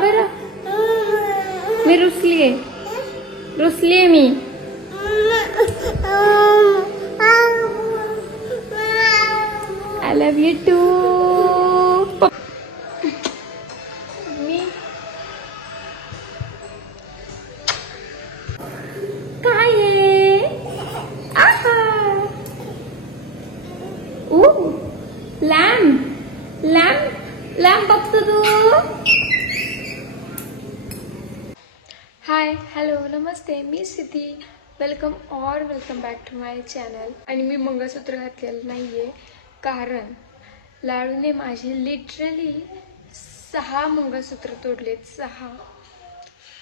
बरं, मी रुसलीये मी. I love you too. मी काय आहे? आहा, लॅम्प लॅम्प लॅम्प बघतो तू. हाय, हॅलो, नमस्ते, मी Siddhi. Welcome back to my channel. आणि मी मंगळसूत्र घातलेलं नाहीये कारण लाडूने माझे लिटरली 6 मंगळसूत्र तोडलेत. 6.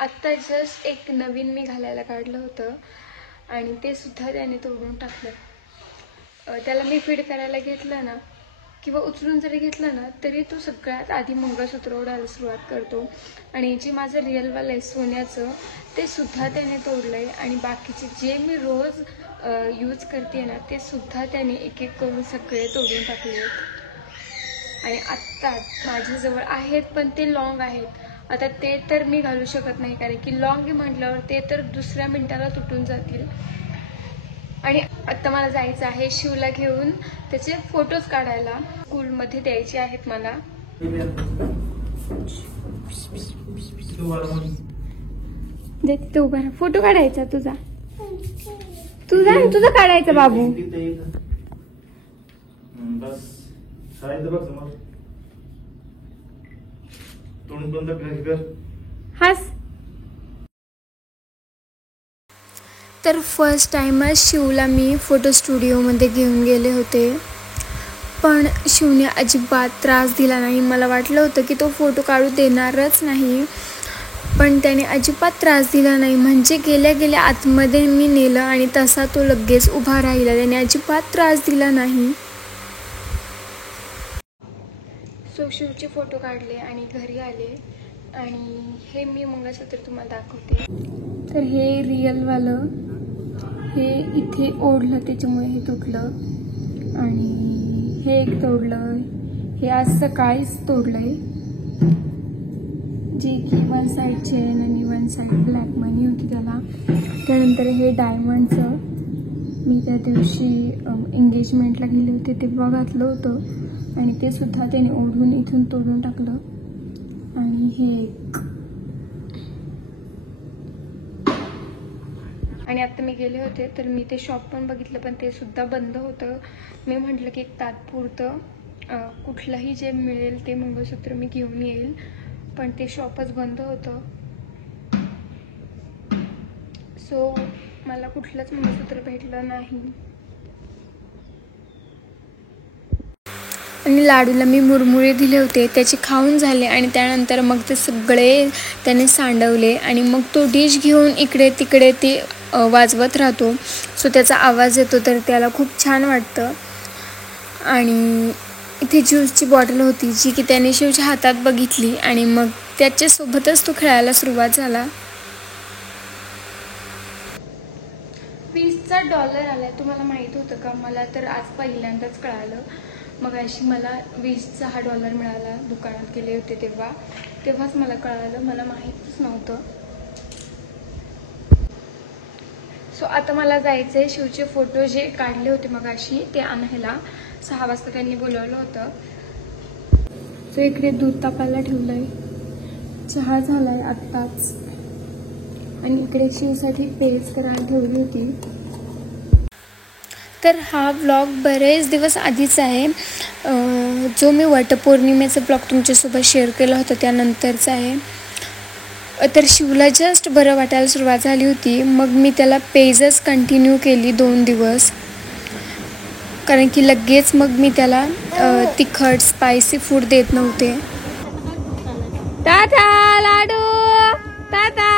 आत्ता जस्ट एक नवीन मी घालायला काढलं होतं आणि ते सुद्धा त्याने तोडून टाकलं. त्याला मी फीड करायला घेतलं ना किंवा उचलून जरी घेतलं ना तरी तो सगळ्यात आधी मंगळसूत्र ओढायला सुरुवात करतो. आणि जे माझं रिअलवालं आहे सोन्याचं ते सुद्धा त्याने तोडलं आहे. आणि बाकीचे जे मी रोज यूज करते ना ते सुद्धा त्याने एक एक करून सगळे तोडून टाकले आहेत. आणि आत्ता माझ्याजवळ आहेत पण ते लॉंग आहेत. आता ते तर मी घालू शकत नाही कारण की लॉंग म्हटल्यावर ते तर दुसऱ्या मिनिटाला तुटून जातील. आणि आता मला जायचं आहे शिवला घेऊन त्याचे फोटोज काढायला. स्कूलमध्ये द्यायचे आहेत मला. तिथे उभा राहा, फोटो काढायचा तुझा काढायचा बाबू. हास. तर फर्स्ट टाइमच शिवला मी फोटो स्टुडिओमध्ये घेऊन गेले होते पण शिवने अजिबात त्रास दिला नाही. मला वाटलं होतं की तो फोटो काढू देणारच नाही पण त्याने अजिबात त्रास दिला नाही. म्हणजे गेल्या गेल्या आतमध्ये मी नेलं आणि तसा तो लगेच उभा राहिला. त्याने अजिबात त्रास दिला नाही. सो शिवचे फोटो काढले आणि घरी आले आणि हे मी मंगळसूत्र तुम्हाला दाखवते. तर हे रिअलवालं हे इथे ओढलं त्याच्यामुळे हे तुटलं. आणि हे एक तोडलं. हे आज सकाळीच तोडलंय जे की 1 साईड चेन आणि 1 साईड ब्लॅक मनी होती त्याला. त्यानंतर हे डायमंडचं मी त्या दिवशी एंगेजमेंटला गेले होते तेव्हा घातलं होतं आणि ते सुद्धा त्याने ओढून इथून तोडून टाकलं. आणि हे आणि आता मी गेले होते तर मी ते शॉप पण बघितलं पण ते सुद्धा बंद होतं. मी म्हटलं की एक तात्पुरतं कुठलंही जे मिळेल ते मंगळसूत्र मी घेऊन येईल पण ते शॉपच बंद होतं. सो मला कुठलंच मंगळसूत्र भेटलं नाही. आणि लाडूला मी मुरमुरे दिले होते त्याचे खाऊन झाले आणि त्यानंतर मग ते सगळे त्याने सांडवले आणि मग तो डिश घेऊन इकडे तिकडे ते वाजवत राहतो. सो त्याचा आवाज येतो तर त्याला खूप छान वाटतं. आणि इथे ज्यूसची बॉटल होती जी की त्याने शिवच्या हातात बघितली आणि मग त्याच्यासोबतच तो खेळायला सुरुवात झाला. $20 आलाय. तुम्हाला माहीत होतं का? मला तर आज पहिल्यांदाच कळालं. मग अशी मला $20 मिळाला. दुकानात गेले होते तेव्हाच मला कळालं. मला माहीतच नव्हतं. सो आता मला जायचं आहे शिवचे फोटो जे काढले होते मग अशी ते आणायला. 6 वाजता त्यांनी बोलवलं होतं. सो इकडे दूध तापायला ठेवलं आहे. चहा झाला आहे आत्ताच. आणि इकडे शिवसाठी पेज करायला ठेवली होती. तर हा व्लॉग बरेच दिवस आधीच आहे. जो मी वटपौर्णिमेचा व्लॉग तुमच्यासोबत शेअर केला होता त्यानंतरचा आहे. तर शिवला जस्ट बरं वाटायला सुरुवात झाली होती मग मी त्याला पेजच कंटिन्यू केली 2 दिवस कारण की लगेच मग मी त्याला तिखट स्पायसी फूड देत नव्हते. टाटा लाडू, टाटा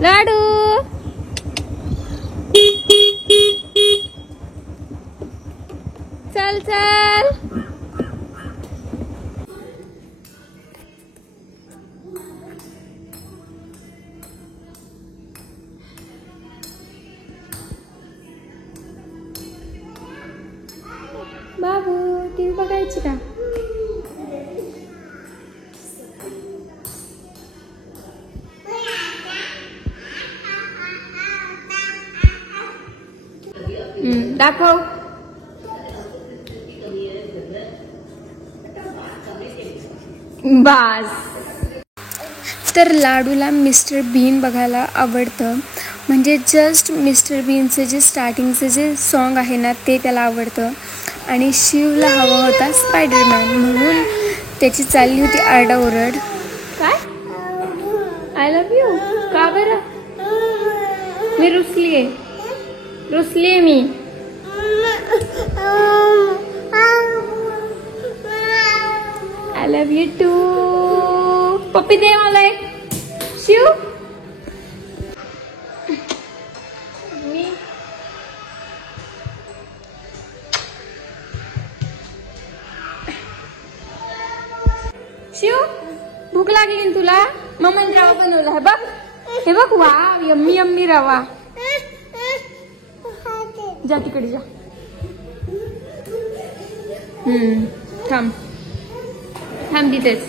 लाडू. चल चल. बाबू टीव्ही बघायची का? दाखव. बास. तर लाडूला मिस्टर बीन बघायला आवडतं. म्हणजे जस्ट मिस्टर बीनचं जे स्टार्टिंगचं जे सॉन्ग आहे ना ते त्याला आवडतं. आणि शिवला हवा होता स्पायडरमॅन, म्हणून त्याची चालली होती आरडाओरड. काय? I love you. का बरं? मी रुसलीये मी. I love you too. पप्पी दे मला एक. शिव मी शिव भूक लागली ना तुला? मम्मीने रवा बनवला आहे बघ. हे बघ. वा यम्मी यम्मी रवा. जा तिकडे जा. थांब थांब तिथेच.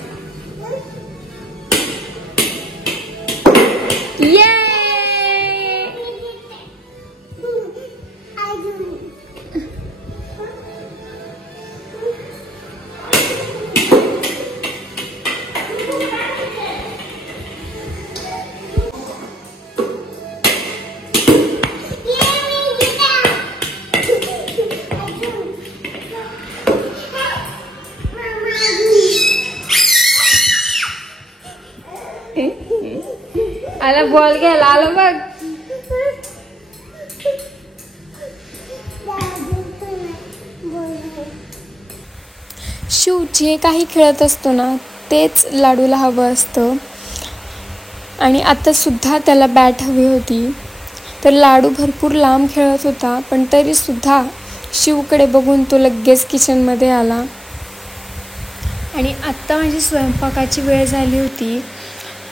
ये आला बॉल घ्यायला आलो बघ. शिव जे काही खेळत असतो ना तेच लाडूला हवं असतं. आणि आता सुद्धा त्याला बॅट हवी होती. तर लाडू भरपूर लांब खेळत होता, पण तरी सुद्धा शिवकडे बघून तो लगेच किचनमध्ये आला. आणि आत्ता माझी स्वयंपाकाची वेळ झाली होती,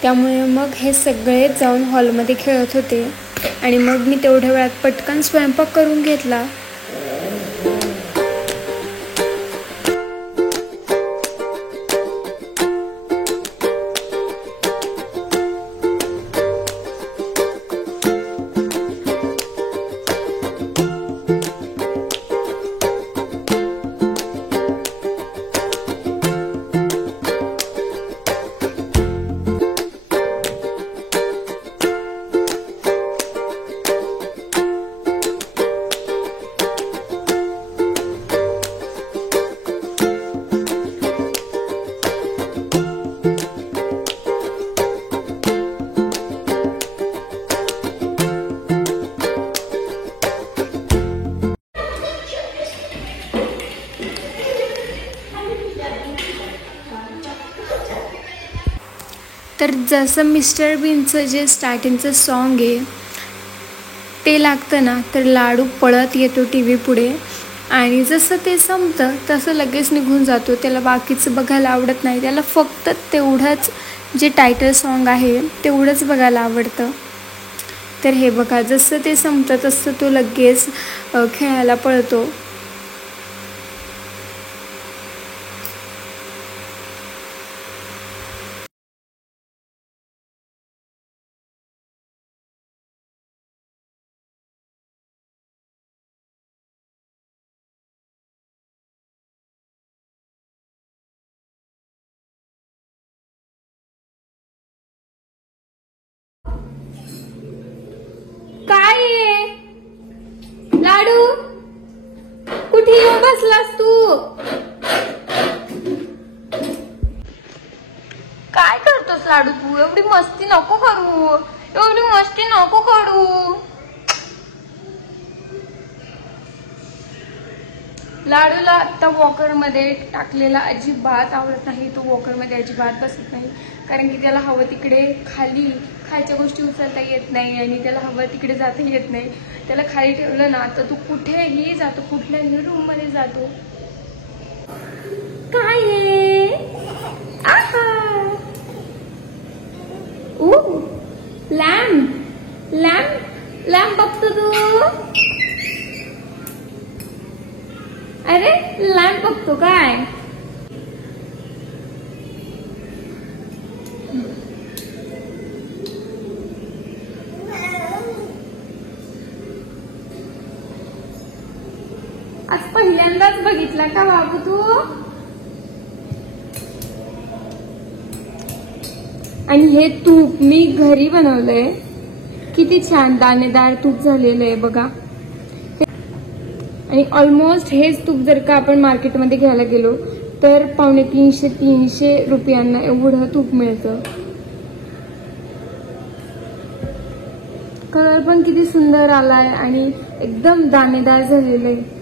त्यामुळे मग हे सगळे जाऊन हॉलमध्ये खेळत होते. आणि मग मी तेवढ्या वेळात पटकन स्वयंपाक करून घेतला. तर जसं मिस्टर बीनचं जे स्टार्टिंगचं सॉन्ग आहे ते लागतं ना, तर लाडू पळत येतो टी व्ही पुढे. आणि जसं ते संपतं तसं लगेच निघून जातो. त्याला बाकीचं बघायला आवडत नाही. त्याला फक्त तेवढंच जे टायटल सॉन्ग आहे तेवढंच बघायला आवडतं. तर हे बघा, जसं ते संपतं तसं तो लगेच खेळायला पळतो. काय लाडू, कुठे येऊन बसलास तू? काय करतोस लाडू तू? एवढी मस्ती नको करू, एवढी मस्ती नको करू. लाडूला आता वॉकरमध्ये टाकलेला अजिबात आवडत नाही. तो वॉकरमध्ये अजिबात बसत नाही, कारण की त्याला हवं तिकडे खालच्या गोष्टी उचलता येत नाही आणि त्याला हवं तिकडे जाता येत नाही. त्याला खाली ठेवलं ना तर तू कुठेही जातो, कुठल्याही रूममध्ये जातो. काय लॅम्प लॅम्प लॅम्प बघतो तू? अरे लॅम्प बघतो काय? आज पहिल्यांदाच बघितला का बाबू तू? आणि हे तूप मी घरी बनवलंय. किती छान दाणेदार तूप झालेलं आहे बघा. आणि ऑलमोस्ट हेच तूप जर का आपण मार्केटमध्ये घ्यायला गेलो तर 250-300 रुपयांना एवढं तूप मिळतं. कलर पण किती सुंदर आलाय आणि एकदम दाणेदार झालेलं आहे.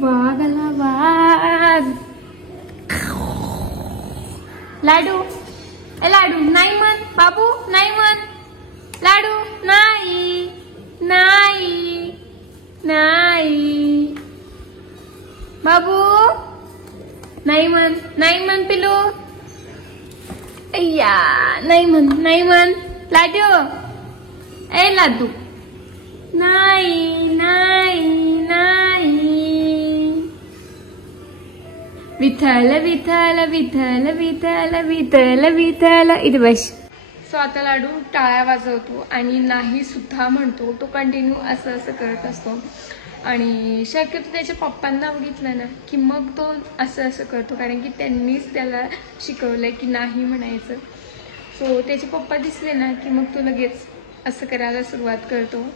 वाघ आला वाघ. लाडू ए लाडू नाही म्हण बाबू, नाही म्हण लाडू. नाही नाही नाही बाबू, नाही म्हण पिलू. अय्या नाही म्हण लाडू. ए लाडू नाही नाही नाही. विठ्ठल विठ्ठल विठ्ठल विठ्ठल विठ्ठल विठ्ठल. इथे बस. सो आता लाडू टाळ्या वाजवतो आणि नाही सुद्धा म्हणतो. तो कंटिन्यू असं करत असतो आणि शक्यतो त्याच्या पप्पांना बघितलं ना की मग तो असं करतो, कारण की त्यांनीच त्याला शिकवलंय की नाही म्हणायचं. सो त्याचे पप्पा दिसले ना की मग तो लगेच असं करायला सुरुवात करतो.